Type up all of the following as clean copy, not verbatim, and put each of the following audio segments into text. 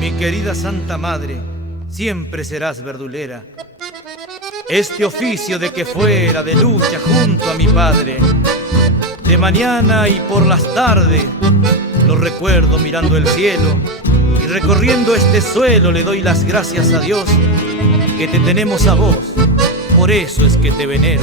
Mi querida Santa Madre, siempre serás verdulera. Este oficio de que fuera de lucha junto a mi padre, de mañana y por las tardes, lo recuerdo mirando el cielo, y recorriendo este suelo le doy las gracias a Dios que te tenemos a vos, por eso es que te venero.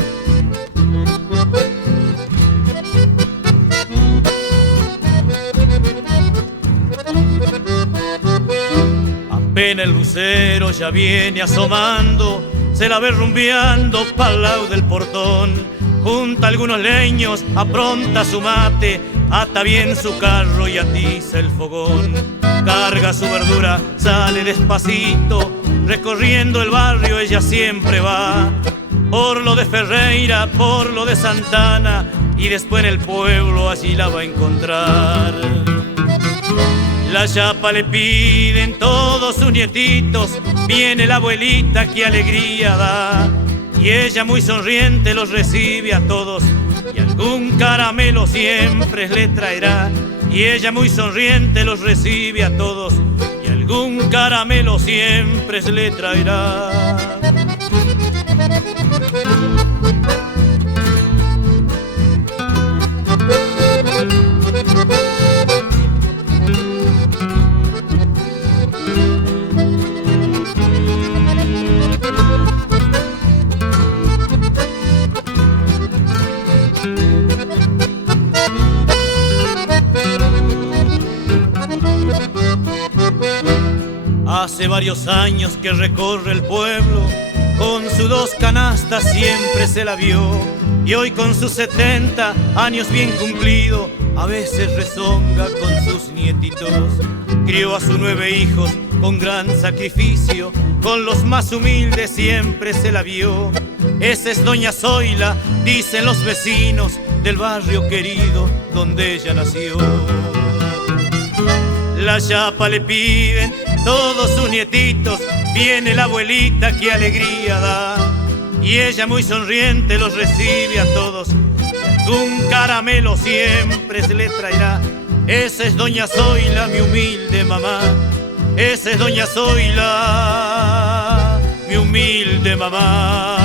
Apenas el lucero ya viene asomando, se la ve rumbeando pa'l lado del portón. Junta algunos leños, apronta su mate, ata bien su carro y atiza el fogón. Carga su verdura, sale despacito, recorriendo el barrio ella siempre va. Por lo de Ferreira, por lo de Santana, y después en el pueblo allí la va a encontrar. La chapa le piden todos sus nietitos, viene la abuelita que alegría da. Y ella muy sonriente los recibe a todos, y algún caramelo siempre le traerá. Y ella muy sonriente los recibe a todos, y algún caramelo siempre le traerá. Hace varios años que recorre el pueblo, con sus 2 canastas siempre se la vio. Y hoy con sus 70 años bien cumplido, a veces rezonga con sus nietitos. Crió a sus 9 hijos con gran sacrificio, con los más humildes siempre se la vio. Esa es doña Zoila, dicen los vecinos del barrio querido donde ella nació. La chapa le piden todos sus nietitos, viene la abuelita que alegría da. Y ella muy sonriente los recibe a todos, un caramelo siempre se le traerá. Esa es doña Zoila, mi humilde mamá. Esa es doña Zoila, mi humilde mamá.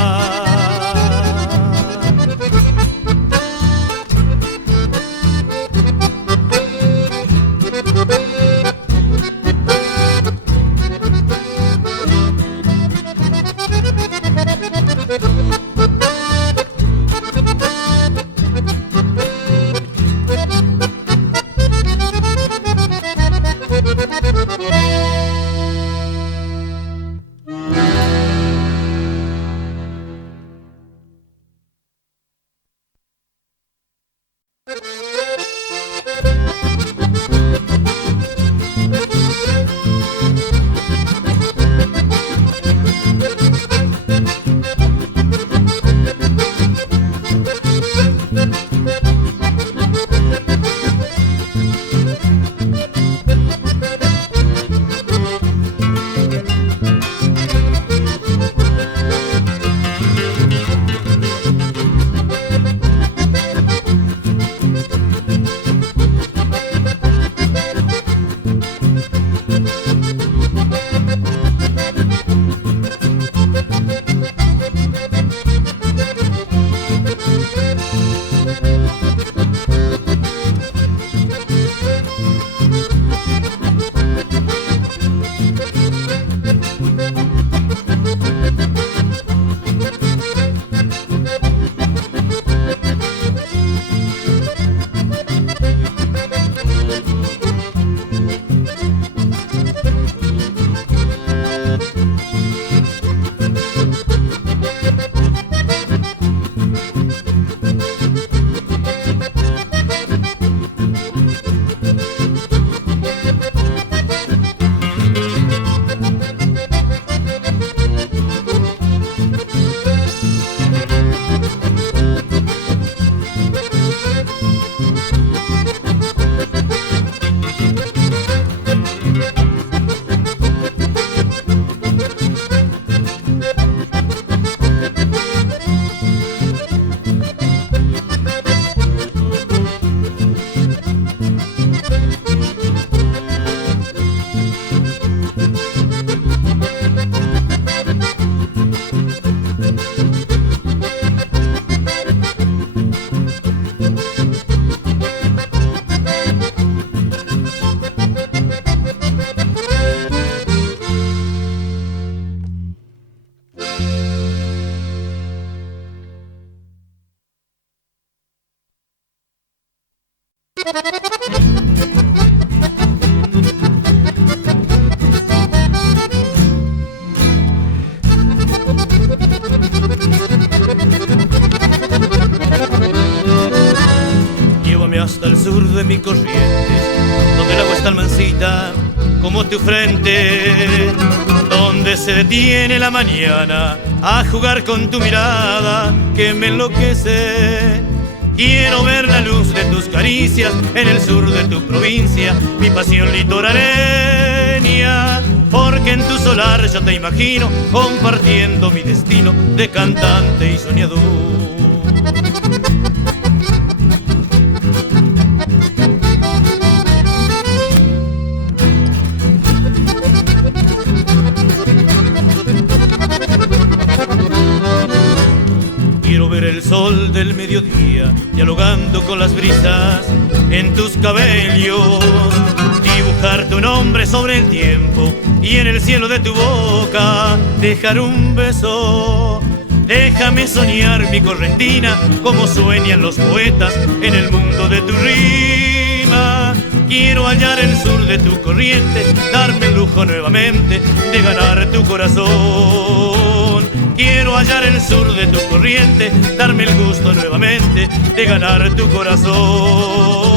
luna como tu frente, donde se detiene la mañana a jugar con tu mirada que me enloquece. Quiero ver la luz de tus caricias en el sur de tu provincia, mi pasión litoraleña, porque en tu solar yo te imagino compartiendo mi destino de cantante y soñador. Quiero ver el sol del mediodía dialogando con las brisas en tus cabellos, dibujar tu nombre sobre el tiempo y en el cielo de tu boca dejar un beso. Déjame soñar mi correntina como sueñan los poetas en el mundo de tu rima. Quiero hallar el sur de tu corriente, darme el lujo nuevamente de ganar tu corazón. Quiero hallar el sur de tu corriente, darme el gusto nuevamente de ganar tu corazón.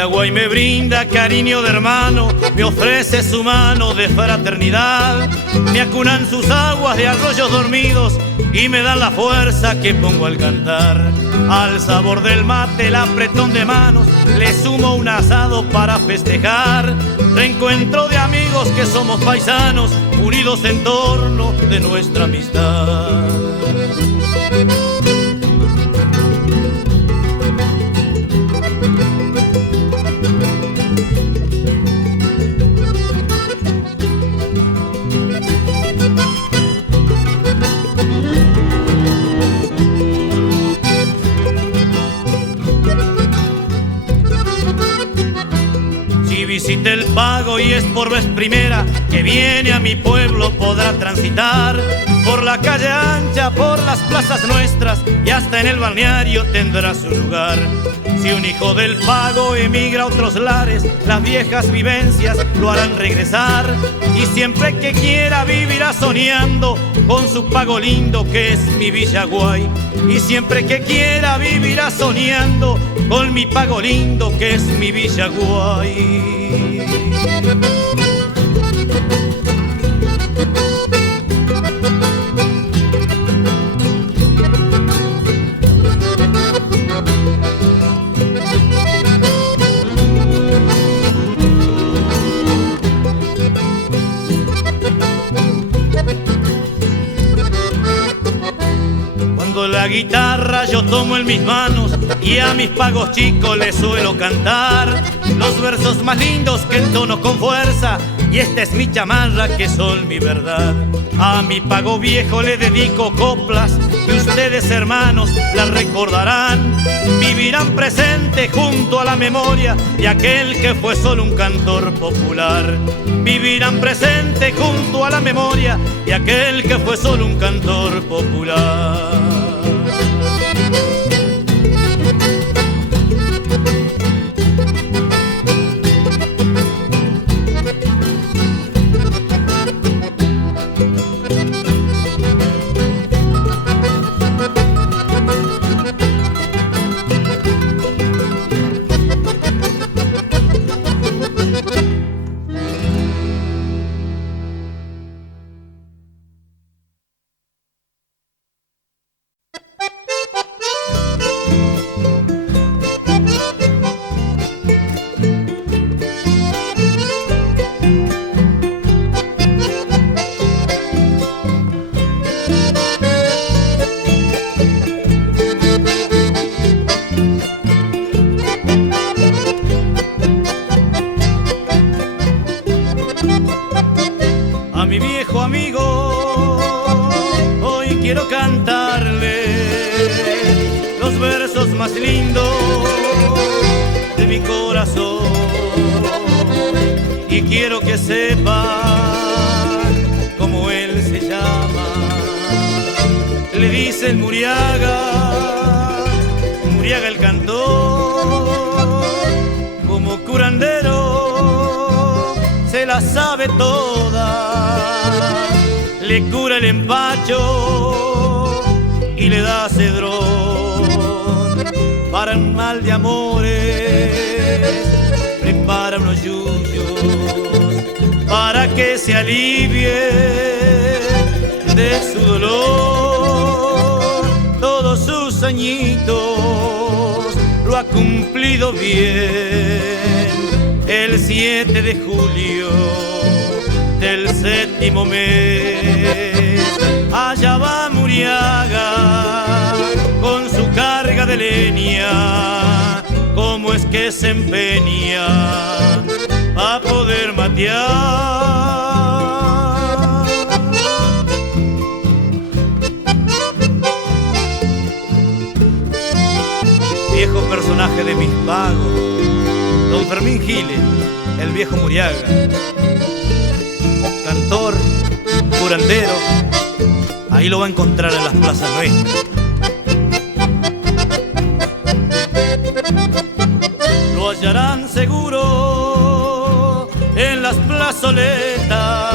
Villaguay me brinda cariño de hermano, me ofrece su mano de fraternidad. Me acunan sus aguas de arroyos dormidos y me dan la fuerza que pongo al cantar. Al sabor del mate, el apretón de manos, le sumo un asado para festejar. Reencuentro de amigos que somos paisanos, unidos en torno de nuestra amistad. Visite el Pago y es por vez primera que viene a mi pueblo, podrá transitar por la calle ancha, por las plazas nuestras y hasta en el balneario tendrá su lugar. Si un hijo del Pago emigra a otros lares, las viejas vivencias lo harán regresar y siempre que quiera vivirá soñando con su Pago lindo que es mi Villaguay. Y siempre que quiera vivirá soñando con mi Pago lindo que es mi Villaguay. Cuando la guitarra yo tomo en mis manos y a mis pagos chicos les suelo cantar los versos más lindos que entono con fuerza, y esta es mi chamarra que son mi verdad. A mi Pago viejo le dedico coplas que ustedes hermanos las recordarán. Vivirán presente junto a la memoria de aquel que fue solo un cantor popular. Vivirán presente junto a la memoria de aquel que fue solo un cantor popular. A mi viejo amigo hoy quiero cantarle los versos más lindos de mi corazón, y quiero que sepan cómo él se llama. Le dicen Muriaga, Muriaga el cantor, como curandero se la sabe toda, le cura el empacho y le da cedrón. Para un mal de amores prepara unos yuyos para que se alivie de su dolor. Todos sus añitos lo ha cumplido bien el 7 de julio del 7º mes. Allá va Muriaga con su carga de leña, cómo es que se empeña a poder matear. Viejo personaje de mis pagos, don Fermín Giles, el viejo Muriaga, cantor, curandero, ahí lo va a encontrar en las plazas nuestras. Lo hallarán seguro en las plazoletas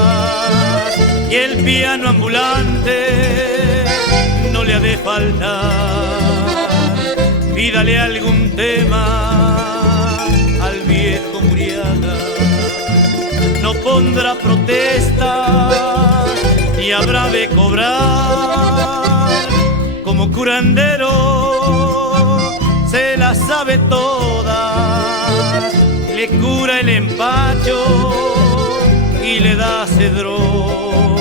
y el piano ambulante no le ha de faltar. Pídale algún tema al viejo Muriaga no pondrá protesta ni habrá de cobrar. Como curandero se las sabe todas, le cura el empacho y le da cedrón.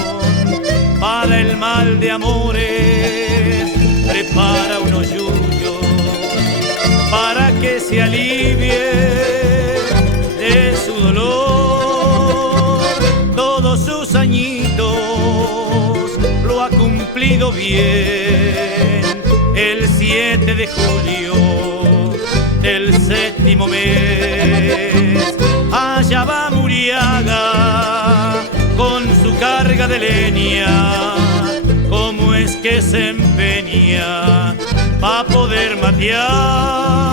Para el mal de amores prepara unos yuyos para que se alivie de su dolor. Todos sus añitos lo ha cumplido bien. El 7 de julio del 7º mes, allá va Muriaga con su carga de leña. Cómo es que se empeña pa' poder matear.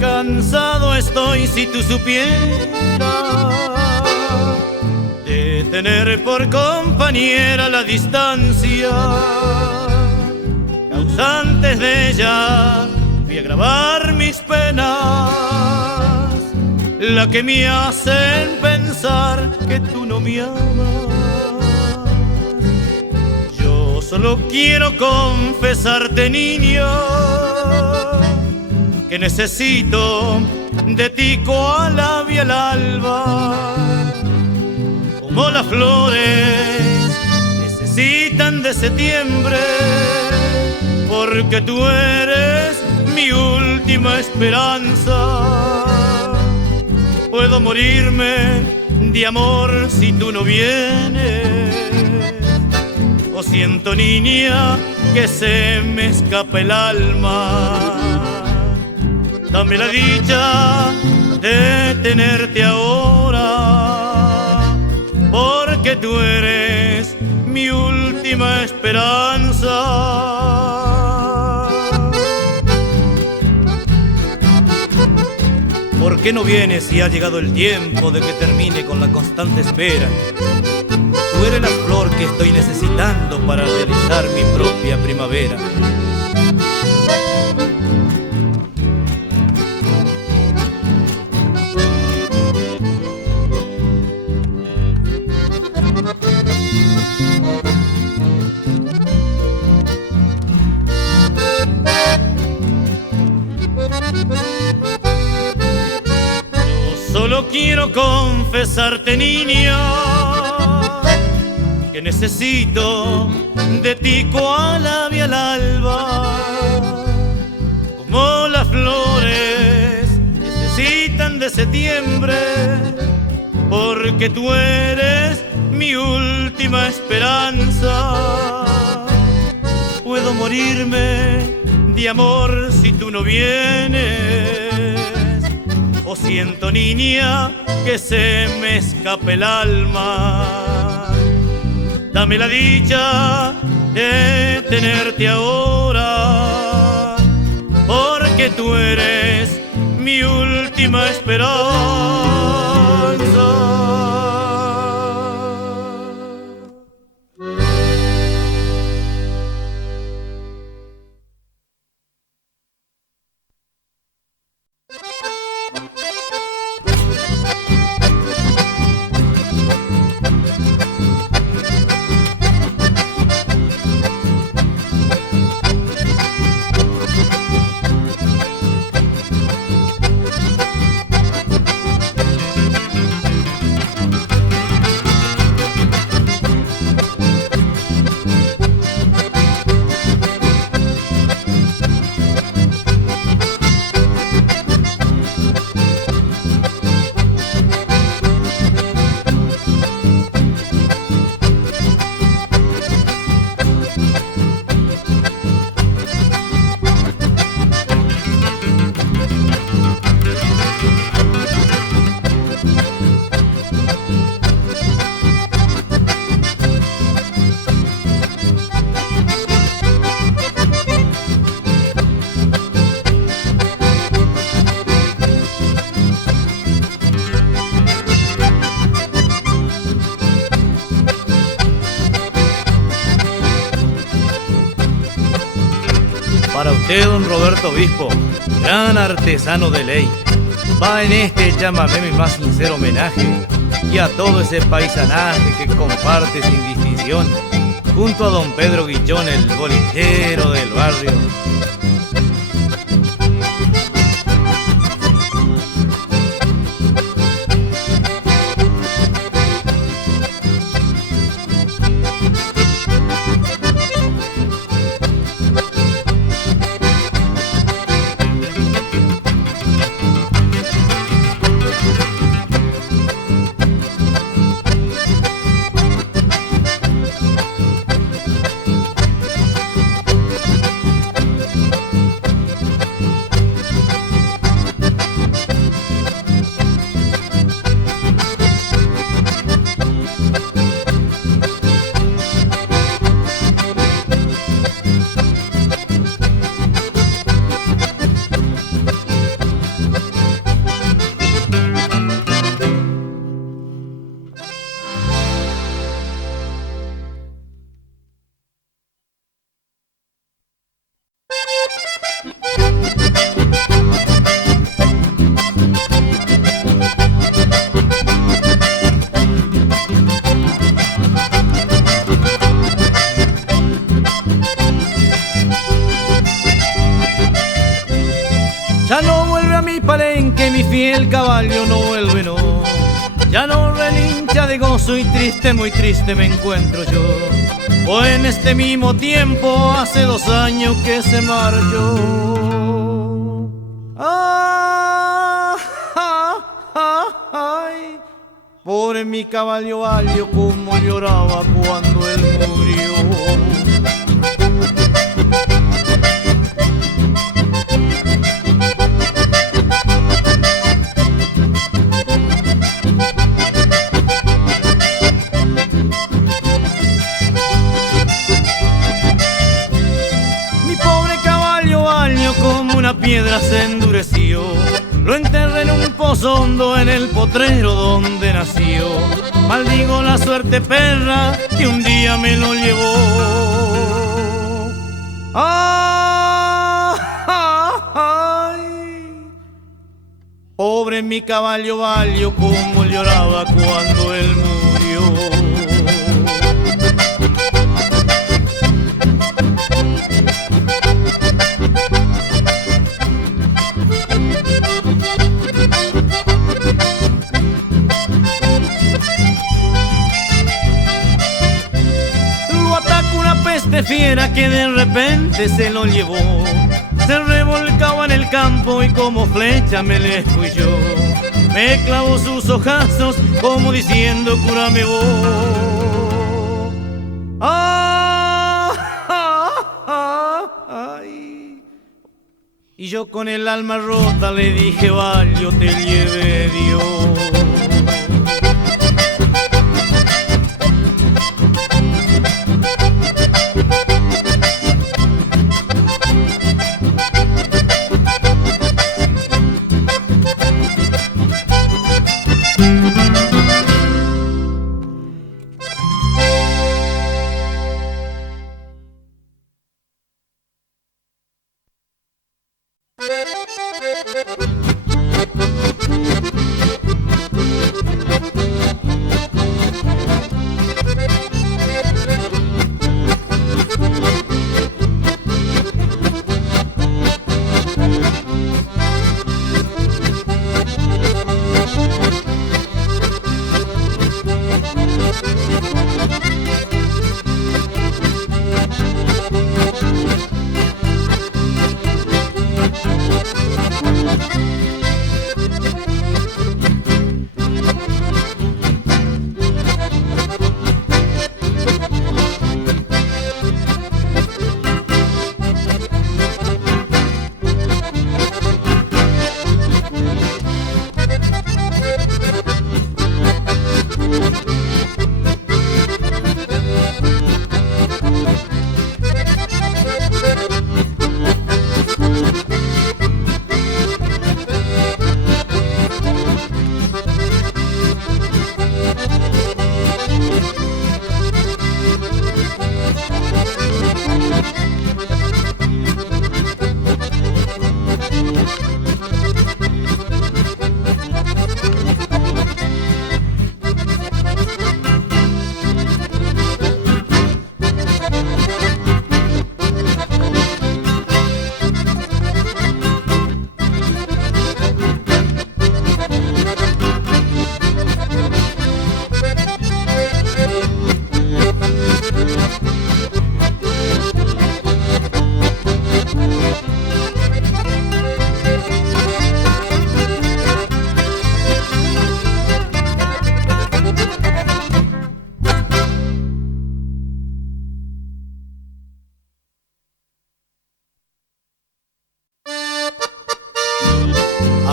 Cansado estoy, si tú supieras, de tener por compañera la distancia. Causantes de ella vi agravar mis penas, la que me hacen pensar que tú no me amas. Yo solo quiero confesarte, niña, que necesito de ti cual ave al alba, como las flores necesitan de septiembre, porque tú eres mi última esperanza. Puedo morirme de amor si tú no vienes, o siento, niña, que se me escapa el alma. Dame la dicha de tenerte ahora, porque tú eres mi última esperanza. ¿Por qué no vienes si ha llegado el tiempo de que termine con la constante espera? Tú eres la flor que estoy necesitando para realizar mi propia primavera. Solo quiero confesarte, niña, que necesito de ti cual ave al alba, como las flores necesitan de septiembre, porque tú eres mi última esperanza. Puedo morirme de amor si tú no vienes, o siento, niña, que se me escape el alma. Dame la dicha de tenerte ahora, porque tú eres mi última esperanza. que don Roberto Obispo, gran artesano de ley, va en este llámame mi más sincero homenaje y a todo ese paisanaje que comparte sin distinción junto a don Pedro Guichón, el bolichero del barrio. Ya no vuelve a mi palenque, mi fiel caballo no vuelve, no. Ya no relincha de gozo y triste, muy triste me encuentro yo. O en este mismo tiempo, hace 2 años que se marchó. Ay, pobre mi caballo valio, como lloraba cuando él murió. Como una piedra se endureció, lo enterré en un pozo hondo en el potrero donde nació. Maldigo la suerte perra que un día me lo llevó. Ay, pobre mi caballo valio, como lloraba cuando él murió. Peste fiera que de repente se lo llevó, se revolcaba en el campo y como flecha me le fui yo. Me clavó sus ojazos como diciendo cúrame vos. Ay. Y yo con el alma rota le dije Valio, te lleve Dios.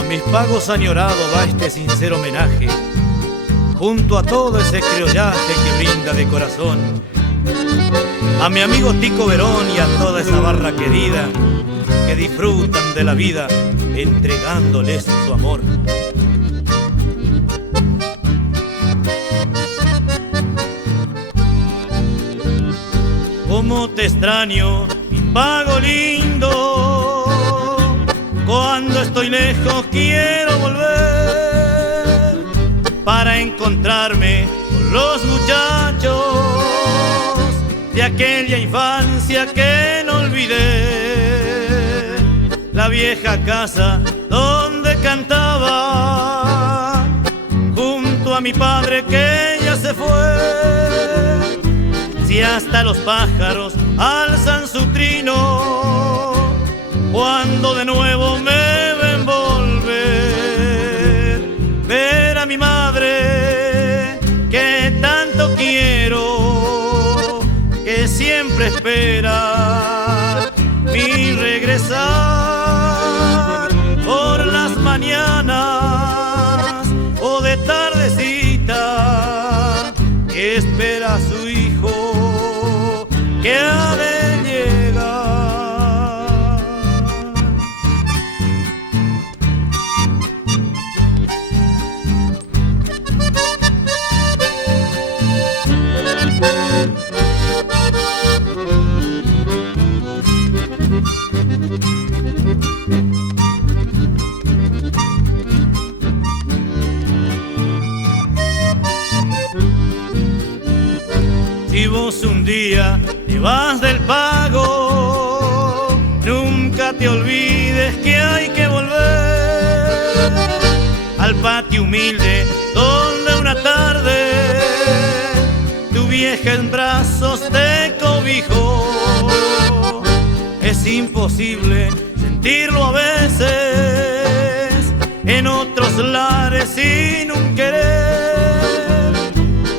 A mis pagos añorado va este sincero homenaje, junto a todo ese criollaje que brinda de corazón. A mi amigo Tico Verón y a toda esa barra querida que disfrutan de la vida entregándoles su amor. Cómo te extraño, mi pago lindo, cuando estoy lejos quiero volver para encontrarme con los muchachos de aquella infancia que no olvidé. La vieja casa donde cantaba junto a mi padre que ya se fue. Si hasta los pájaros alzan su trino cuando de nuevo me ven volver, ver a mi madre que tanto quiero, que siempre espera mi regresar por las mañanas o de tardecita, que espera a su hijo que ha de llegar. Si vos un día te vas del pago, nunca te olvides que hay que volver al patio humilde donde una tarde tu vieja en brazos te cobijó. Es imposible sentirlo a veces en otros lares sin un querer,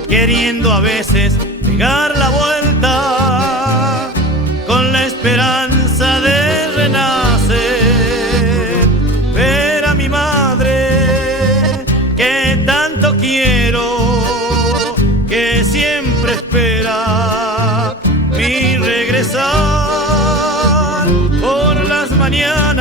queriendo a veces pegar la vuelta con la esperanza de renacer, ver a mi madre que tanto quiero, que siempre espera mi regresar por las mañanas